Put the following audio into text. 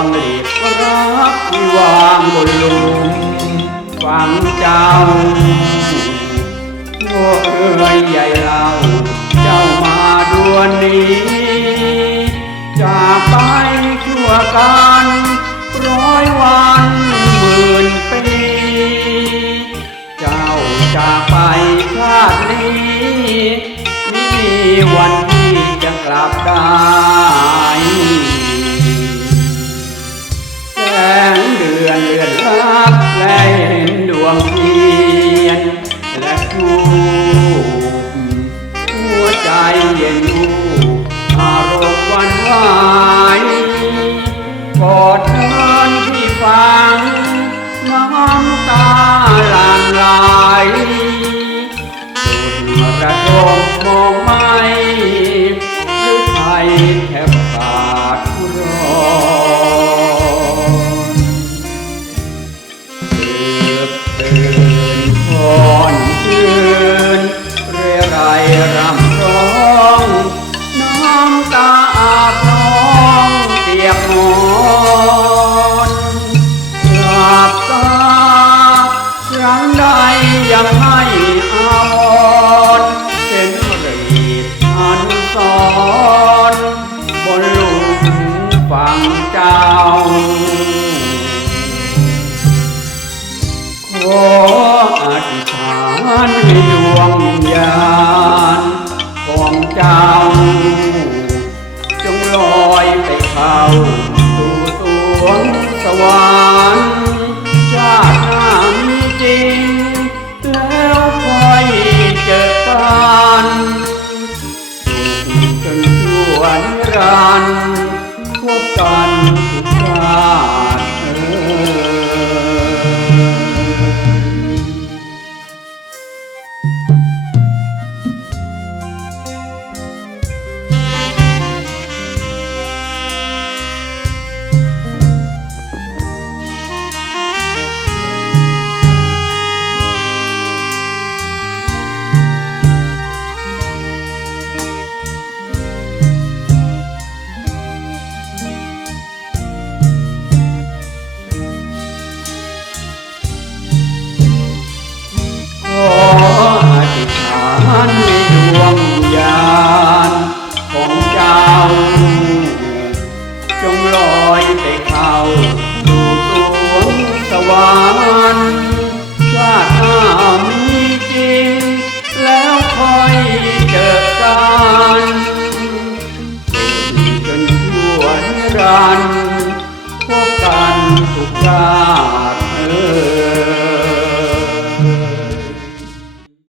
รักที่วางบนหลุมฝังเจ้าโง่เอ้ยใหญ่เราเจ้ามาดวนนี้จากไปชั่วกันร้อยวันหมื่นปี เจ้าจากไปชาตินี้ไม่มีวันที่จะกลับได้ อนเลือนลับและเห็นดวงเทียน และทูบหัวใจเย็นดูอารมณ์วันไหวกอดเธอที่ฟังน้ำตาหลั่งไหลสุดระดมมอง รำร้องน้ำตาอาบน้องเปียกหมอนหลับตาครั้งใดยังให้อาวรเป็นรีบอนุสรณ์บนหลุมฝังเจ้าขออธิษฐานให้ดวงวิญญาณ รันพบกัน เจอกันจนชั่วนิรันดร์พบกันทุกชา